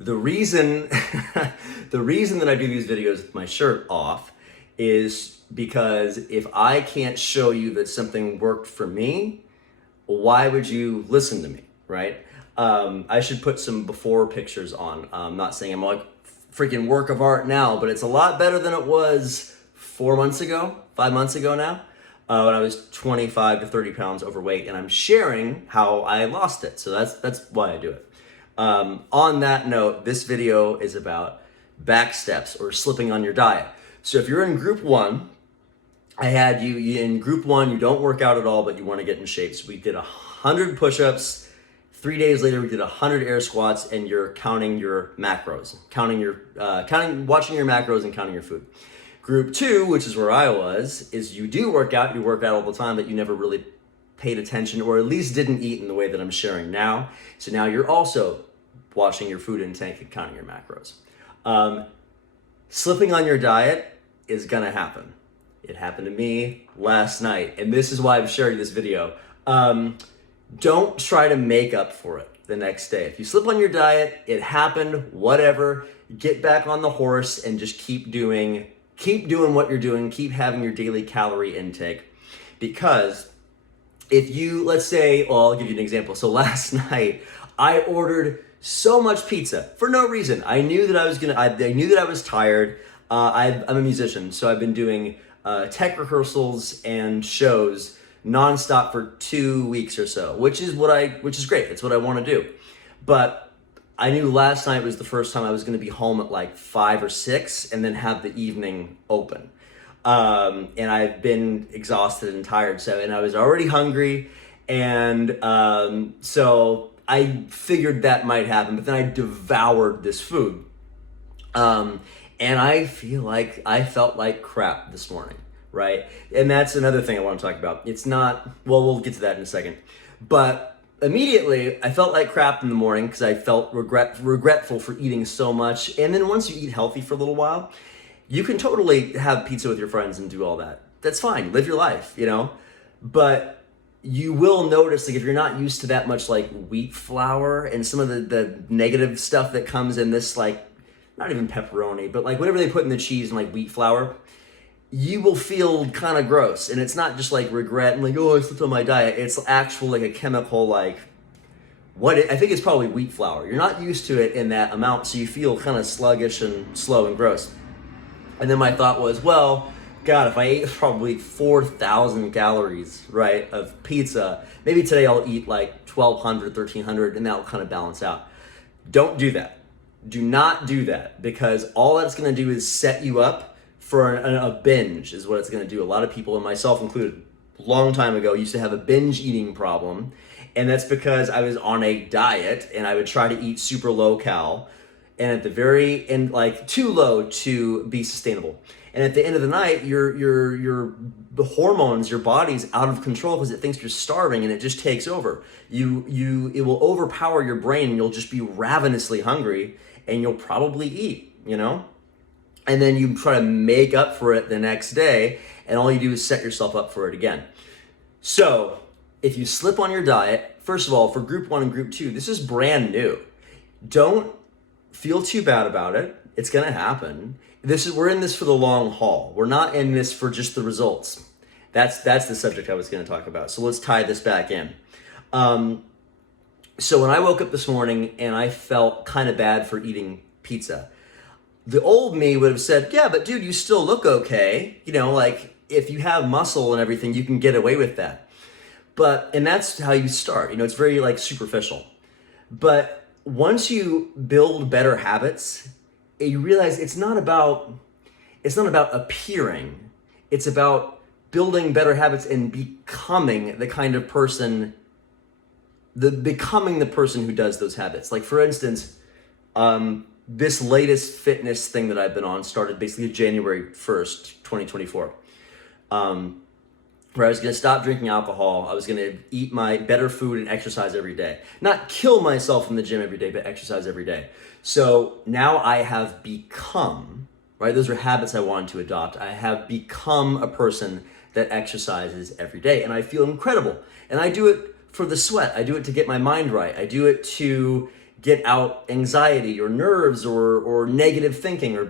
The reason the reason that I do these videos with my shirt off is because if I can't show you that something worked for me, why would you listen to me, right? I should put some before pictures on. I'm not saying I'm like freaking work of art now, but it's a lot better than it was 4 months ago, 5 months ago now, when I was 25 to 30 pounds overweight, and I'm sharing how I lost it. So that's why I do it. On that note, this video is about back steps or slipping on your diet. So if you're in group one, I had you in group one, you don't work out at all, but you want to get in shape. So we did 100 push-ups. 3 days later, we did 100 air squats, and you're counting your macros, watching your macros and counting your food. Group two, which is where I was, is you do work out, you work out all the time, but you never really paid attention, or at least didn't eat in the way that I'm sharing now. So now you're also watching your food intake and counting your macros. Slipping on your diet is gonna happen. It happened to me last night, and this is why I'm sharing this video. Don't try to make up for it the next day. If you slip on your diet, it happened, whatever. Get back on the horse and just keep doing what you're doing. Keep having your daily calorie intake, because if you, let's say, well, I'll give you an example. So last night, I ordered so much pizza for no reason. I knew that I knew that I was tired. I'm a musician, so I've been doing tech rehearsals and shows nonstop for 2 weeks or so, which is great. It's what I want to do. But I knew last night was the first time I was going to be home at like 5 or 6 and then have the evening open. And I've been exhausted and tired. And I was already hungry. And so I figured that might happen, but then I devoured this food. And I felt like crap this morning, right? And that's another thing I want to talk about. It's not, well, we'll get to that in a second. But immediately I felt like crap in the morning because I felt regretful for eating so much. And then once you eat healthy for a little while, you can totally have pizza with your friends and do all that. That's fine. Live your life, But you will notice, like, if you're not used to that much like wheat flour and some of the negative stuff that comes in this, like, not even pepperoni, but like whatever they put in the cheese and like wheat flour, you will feel kind of gross. And it's not just like regret and like, oh, I slipped on my diet. It's actual like a chemical, like I think it's probably wheat flour. You're not used to it in that amount, so you feel kind of sluggish and slow and gross. And then my thought was, well, God, if I ate probably 4,000 calories, right, of pizza, maybe today I'll eat like 1,200, 1,300, and that'll kind of balance out. Don't do that. Do not do that, because all that's going to do is set you up for a binge, is what it's going to do. A lot of people, and myself included, a long time ago, used to have a binge eating problem, and that's because I was on a diet, and I would try to eat super low cal, and at the very end, like too low to be sustainable. And at the end of the night, the hormones, your body's out of control because it thinks you're starving, and it just takes over. It will overpower your brain, and you'll just be ravenously hungry, and you'll probably eat, And then you try to make up for it the next day, and all you do is set yourself up for it again. So if you slip on your diet, first of all, for group one and group two, this is brand new. Don't feel too bad about it. It's gonna happen. We're in this for the long haul. We're not in this for just the results. That's the subject I was gonna talk about. So let's tie this back in. So when I woke up this morning and I felt kind of bad for eating pizza, the old me would have said, yeah, but dude, you still look okay. Like if you have muscle and everything, you can get away with that. And that's how you start. It's very like superficial. But once you build better habits, you realize it's not about appearing. It's about building better habits and becoming the kind of person, becoming the person who does those habits. Like, for instance, this latest fitness thing that I've been on started basically January 1st, 2024. Where I was going to stop drinking alcohol. I was going to eat my better food and exercise every day. Not kill myself in the gym every day, but exercise every day. So now I have become, right? Those are habits I wanted to adopt. I have become a person that exercises every day, and I feel incredible. And I do it for the sweat. I do it to get my mind right. I do it to get out anxiety or nerves or negative thinking or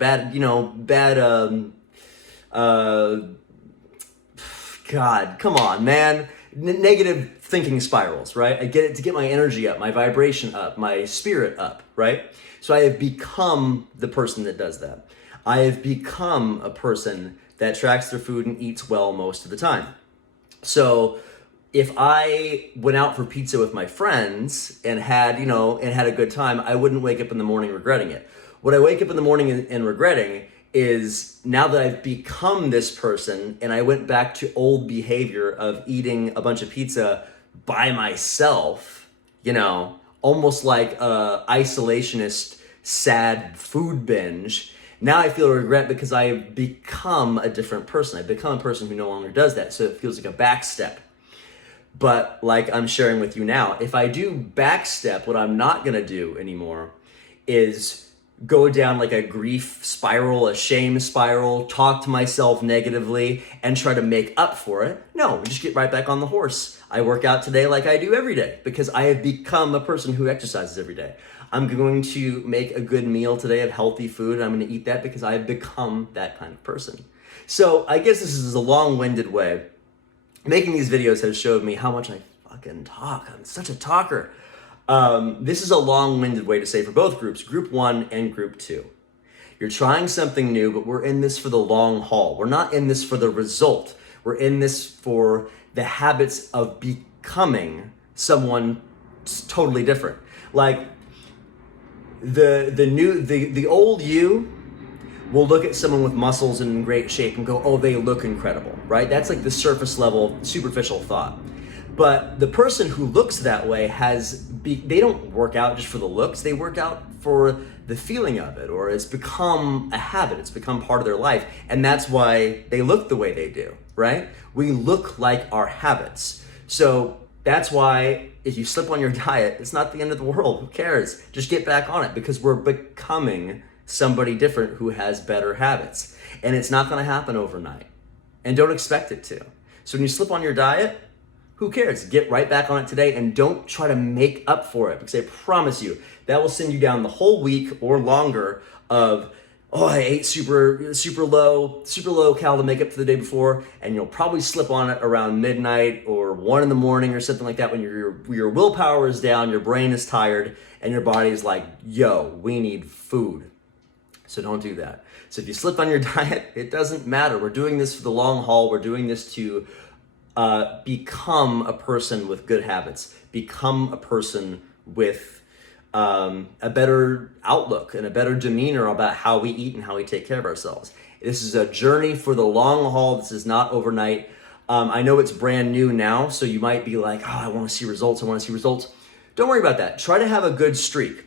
God, come on, man. Negative thinking spirals, right? I get it to get my energy up, my vibration up, my spirit up, right? So I have become the person that does that. I have become a person that tracks their food and eats well most of the time. So if I went out for pizza with my friends and had a good time, I wouldn't wake up in the morning regretting it. What I wake up in the morning and regretting is now that I've become this person and I went back to old behavior of eating a bunch of pizza by myself, almost like a isolationist, sad food binge. Now I feel regret because I've become a different person. I've become a person who no longer does that. So it feels like a back step. But like I'm sharing with you now, if I do back step, what I'm not going to do anymore is go down like a grief spiral, a shame spiral, talk to myself negatively and try to make up for it. No, just get right back on the horse. I work out today like I do every day because I have become a person who exercises every day. I'm going to make a good meal today of healthy food and I'm going to eat that because I've become that kind of person. So I guess this is a long-winded way. Making these videos has showed me how much I fucking talk. I'm such a talker. This is a long-winded way to say for both groups, group 1 and group 2. You're trying something new, but we're in this for the long haul. We're not in this for the result. We're in this for the habits of becoming someone totally different. Like the old you will look at someone with muscles and in great shape and go, oh, they look incredible, right? That's like the surface level, superficial thought. But the person who looks that way they don't work out just for the looks, they work out for the feeling of it, or it's become a habit, it's become part of their life. And that's why they look the way they do, right? We look like our habits. So that's why if you slip on your diet, it's not the end of the world. Who cares? Just get back on it because we're becoming somebody different who has better habits. And it's not going to happen overnight. And don't expect it to. So when you slip on your diet, who cares? Get right back on it today and don't try to make up for it because I promise you that will send you down the whole week or longer of, oh, I ate super low cal to make up for the day before, and you'll probably slip on it around midnight or 1 in the morning or something like that when your willpower is down, your brain is tired, and your body is like, yo, we need food. So don't do that. So if you slip on your diet, it doesn't matter. We're doing this for the long haul. We're doing this to become a person with good habits, become a person with a better outlook and a better demeanor about how we eat and how we take care of ourselves. This is a journey for the long haul. This is not overnight. I know it's brand new now, so you might be like, oh, I want to see results. Don't worry about that. Try to have a good streak.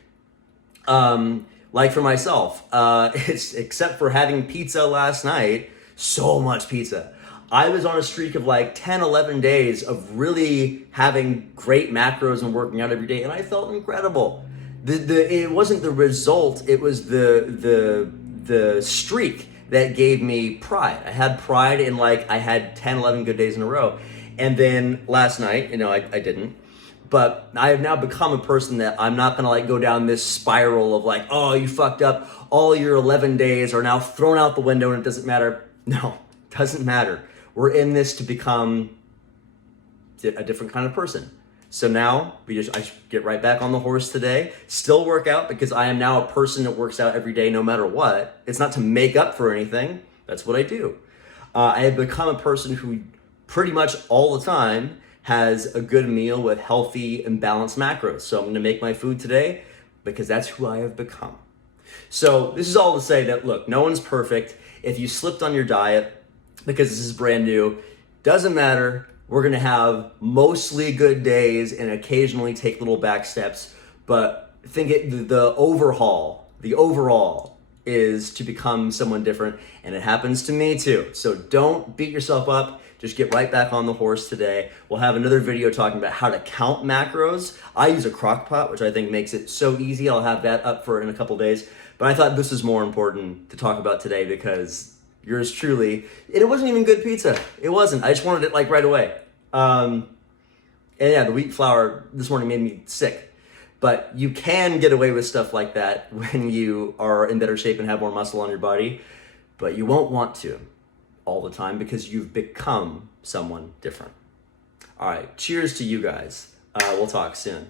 Like for myself, it's except for having pizza last night, so much pizza. I was on a streak of like 10, 11 days of really having great macros and working out every day, and I felt incredible. It wasn't the result, it was the streak that gave me pride. I had pride in like I had 10, 11 good days in a row. And then last night, I didn't. But I have now become a person that I'm not gonna like go down this spiral of like, oh, you fucked up. All your 11 days are now thrown out the window and it doesn't matter. No, it doesn't matter. We're in this to become a different kind of person. So now I get right back on the horse today, still work out because I am now a person that works out every day no matter what. It's not to make up for anything. That's what I do. I have become a person who pretty much all the time has a good meal with healthy and balanced macros. So I'm going to make my food today because that's who I have become. So this is all to say that, look, no one's perfect. If you slipped on your diet because this is brand new, doesn't matter. We're going to have mostly good days and occasionally take little back steps. But the overall is to become someone different. And it happens to me too. So don't beat yourself up. Just get right back on the horse today. We'll have another video talking about how to count macros. I use a crock pot, which I think makes it so easy. I'll have that up in a couple days. But I thought this was more important to talk about today because yours truly, it wasn't even good pizza. It wasn't. I just wanted it like right away. And yeah, the wheat flour this morning made me sick. But you can get away with stuff like that when you are in better shape and have more muscle on your body, but you won't want to all the time because you've become someone different. All right, cheers to you guys. We'll talk soon.